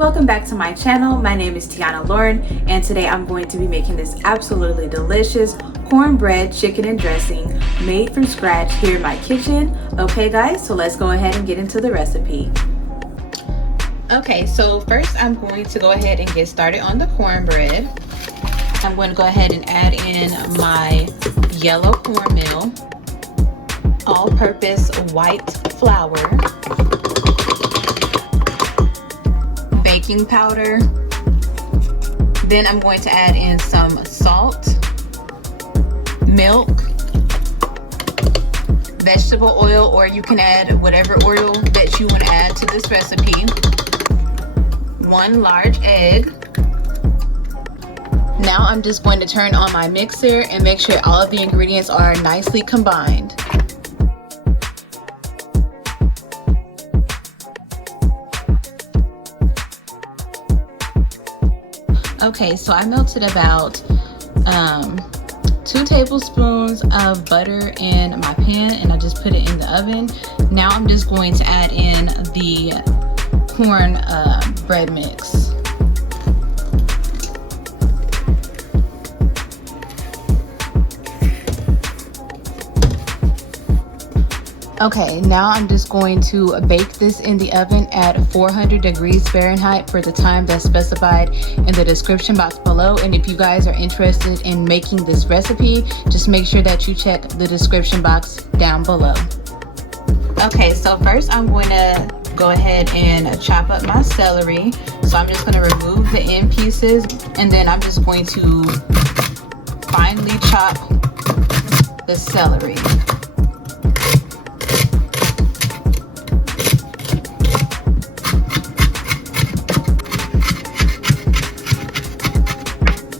Welcome back to my channel. My name is Tiana Lauren, and today I'm going to be making this absolutely delicious cornbread chicken and dressing made from scratch here in my kitchen. Okay guys, so let's go ahead and get into the recipe. Okay, so first I'm going to go ahead and get started on the cornbread. I'm going to go ahead and add in my yellow cornmeal, all-purpose white flour, baking powder. Then I'm going to add in some salt, milk, vegetable oil, or you can add whatever oil that you want to add to this recipe. 1 large egg. Now I'm just going to turn on my mixer and make sure all of the ingredients are nicely combined. Okay, so I melted about 2 tablespoons of butter in my pan and I just put it in the oven. Now I'm just going to add in the corn bread mix. Okay, now I'm just going to bake this in the oven at 400 degrees Fahrenheit for the time that's specified in the description box below. And if you guys are interested in making this recipe, just make sure that you check the description box down below. Okay, so first I'm going to go ahead and chop up my celery. So I'm just going to remove the end pieces and then I'm just going to finely chop the celery.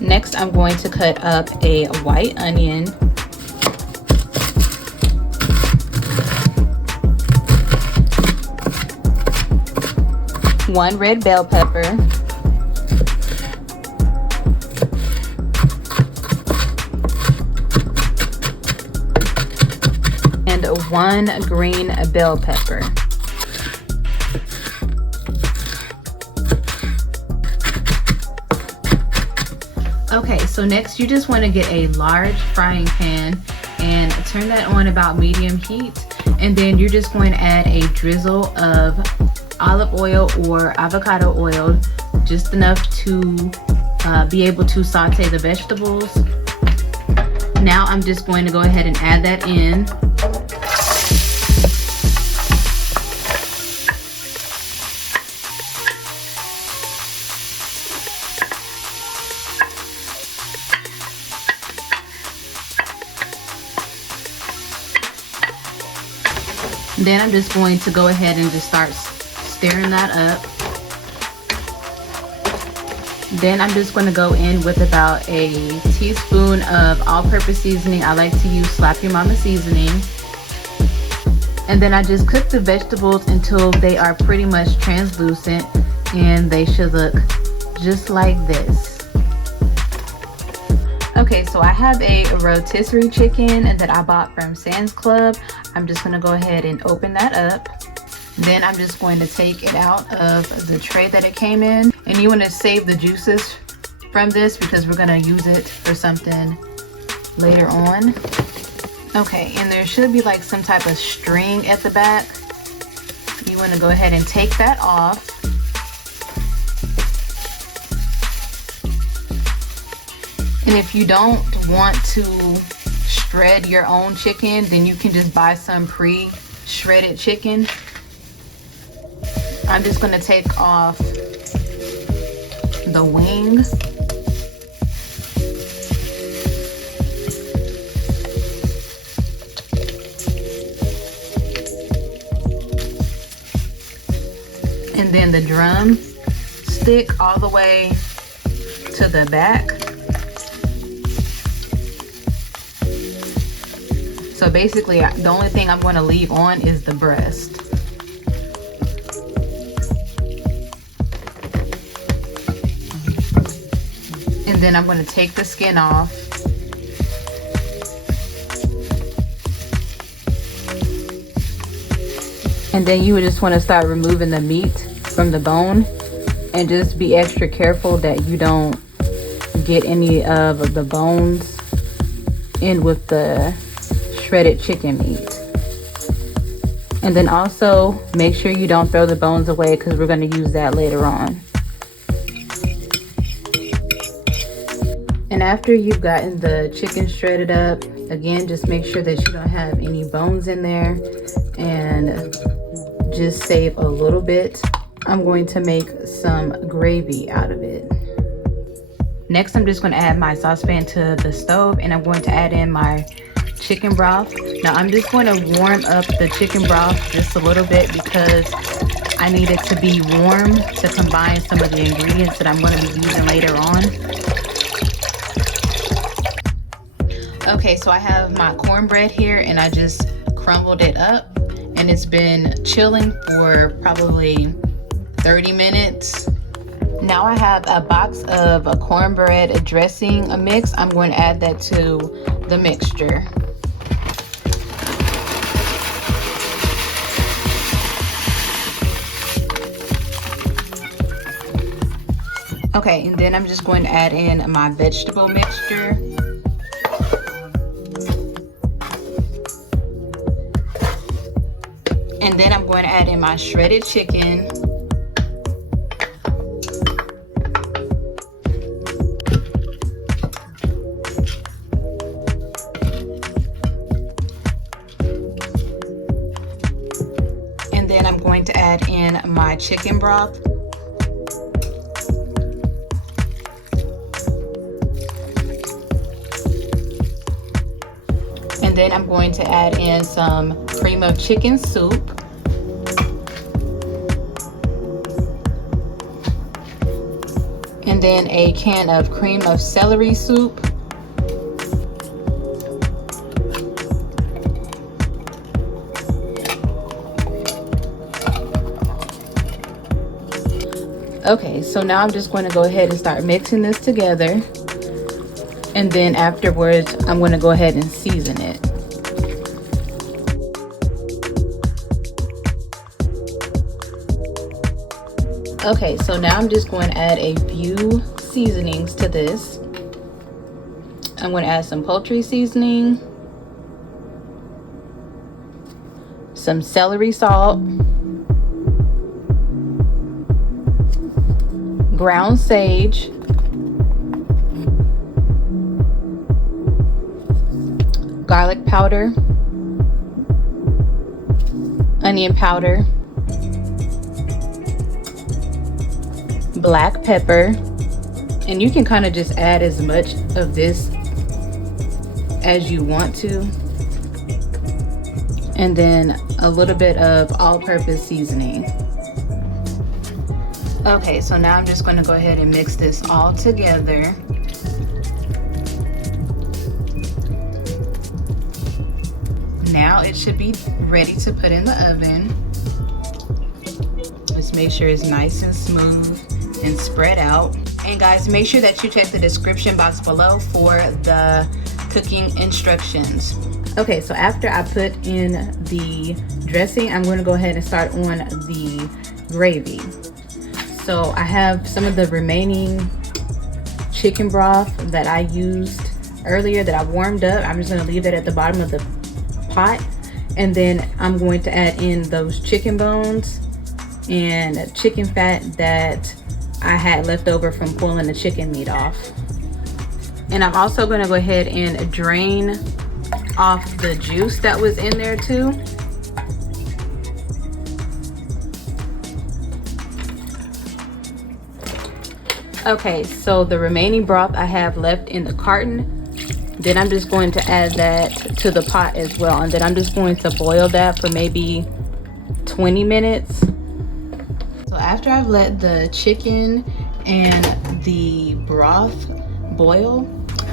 Next, I'm going to cut up a white onion, one red bell pepper, and 1 green bell pepper. Okay, so next you just want to get a large frying pan and turn that on about medium heat, and then you're just going to add a drizzle of olive oil or avocado oil, just enough to be able to saute the vegetables. Now I'm just going to go ahead and add that in. Then I'm just going to go ahead and just start stirring that up. Then I'm just going to go in with about a teaspoon of all-purpose seasoning. I like to use Slap Your Mama seasoning. And then I just cook the vegetables until they are pretty much translucent, and they should look just like this. Okay, so I have a rotisserie chicken that I bought from Sam's Club. I'm just going to go ahead and open that up. Then I'm just going to take it out of the tray that it came in. And you want to save the juices from this because we're going to use it for something later on. Okay, and there should be like some type of string at the back. You want to go ahead and take that off. And if you don't want to shred your own chicken, then you can just buy some pre-shredded chicken. I'm just going to take off the wings. And then the drum stick all the way to the back. So basically, the only thing I'm going to leave on is the breast. And then I'm going to take the skin off. And then you would just want to start removing the meat from the bone. And just be extra careful that you don't get any of the bones in with the shredded chicken meat. And then also make sure you don't throw the bones away, because we're going to use that later on. And after you've gotten the chicken shredded up, again, just make sure that you don't have any bones in there, and just save a little bit. I'm going to make some gravy out of it. Next, I'm just going to add my saucepan to the stove, and I'm going to add in my chicken broth. Now I'm just going to warm up the chicken broth just a little bit, because I need it to be warm to combine some of the ingredients that I'm going to be using later on. Okay, so I have my cornbread here, and I just crumbled it up, and it's been chilling for probably 30 minutes. Now I have a box of a cornbread dressing mix. I'm going to add that to the mixture. Okay, and then I'm just going to add in my vegetable mixture. And then I'm going to add in my shredded chicken. And then I'm going to add in my chicken broth. And then I'm going to add in some cream of chicken soup. And then a can of cream of celery soup. Okay, so now I'm just going to go ahead and start mixing this together. And then afterwards, I'm going to go ahead and season it. Okay, so now I'm just going to add a few seasonings to this. I'm going to add some poultry seasoning, some celery salt, ground sage, garlic powder, onion powder, black pepper, and you can kind of just add as much of this as you want to, and then a little bit of all-purpose seasoning. Okay, so now I'm just going to go ahead and mix this all together. Now it should be ready to put in the oven. Just make sure it's nice and smooth and spread out. And guys, make sure that you check the description box below for the cooking instructions. Okay, so after I put in the dressing, I'm going to go ahead and start on the gravy. So I have some of the remaining chicken broth that I used earlier that I warmed up. I'm just going to leave that at the bottom of the pot, and then I'm going to add in those chicken bones and chicken fat that I had left over from pulling the chicken meat off. And I'm also going to go ahead and drain off the juice that was in there too. Okay, so the remaining broth I have left in the carton, then I'm just going to add that to the pot as well, and then I'm just going to boil that for maybe 20 minutes. So after I've let the chicken and the broth boil,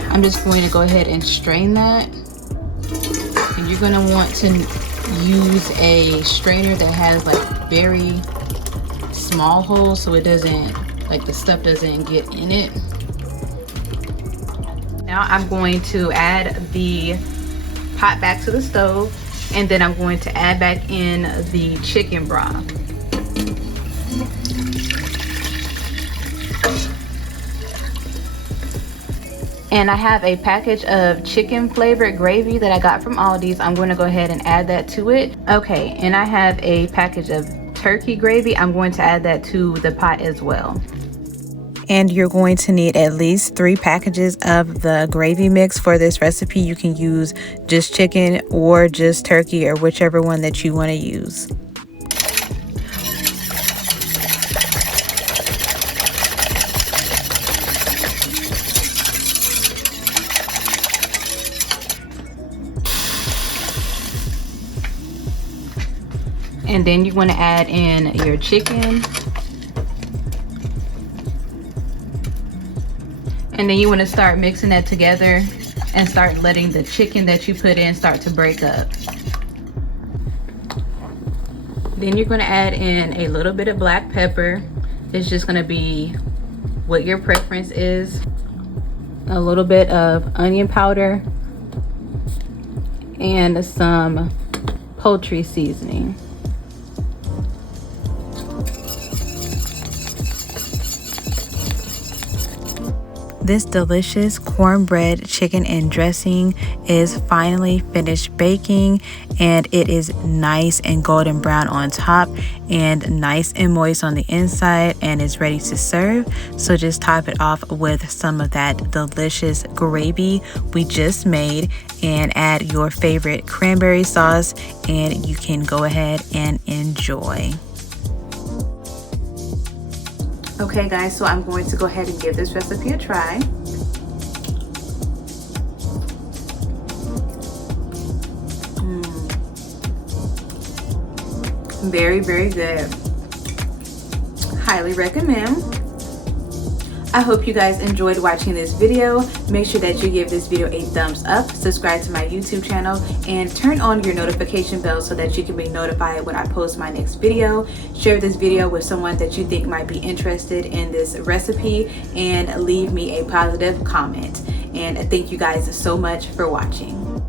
I'm just going to go ahead and strain that. And you're going to want to use a strainer that has like very small holes, so it doesn't, like the stuff doesn't get in it. Now I'm going to add the pot back to the stove, and then I'm going to add back in the chicken broth. And I have a package of chicken flavored gravy that I got from Aldi's. I'm going to go ahead and add that to it. Okay, and I have a package of turkey gravy. I'm going to add that to the pot as well. And you're going to need at least 3 packages of the gravy mix for this recipe. You can use just chicken or just turkey or whichever one that you want to use. And then you want to add in your chicken. And then you want to start mixing that together and start letting the chicken that you put in start to break up. Then you're going to add in a little bit of black pepper. It's just going to be what your preference is. A little bit of onion powder and some poultry seasoning. This delicious cornbread chicken and dressing is finally finished baking, and it is nice and golden brown on top and nice and moist on the inside, and is ready to serve. So just top it off with some of that delicious gravy we just made and add your favorite cranberry sauce, and you can go ahead and enjoy. Okay guys, so I'm going to go ahead and give this recipe a try. Very, very good. Highly recommend. I hope you guys enjoyed watching this video. Make sure that you give this video a thumbs up, subscribe to my YouTube channel, and turn on your notification bell so that you can be notified when I post my next video. Share this video with someone that you think might be interested in this recipe, and leave me a positive comment. And thank you guys so much for watching.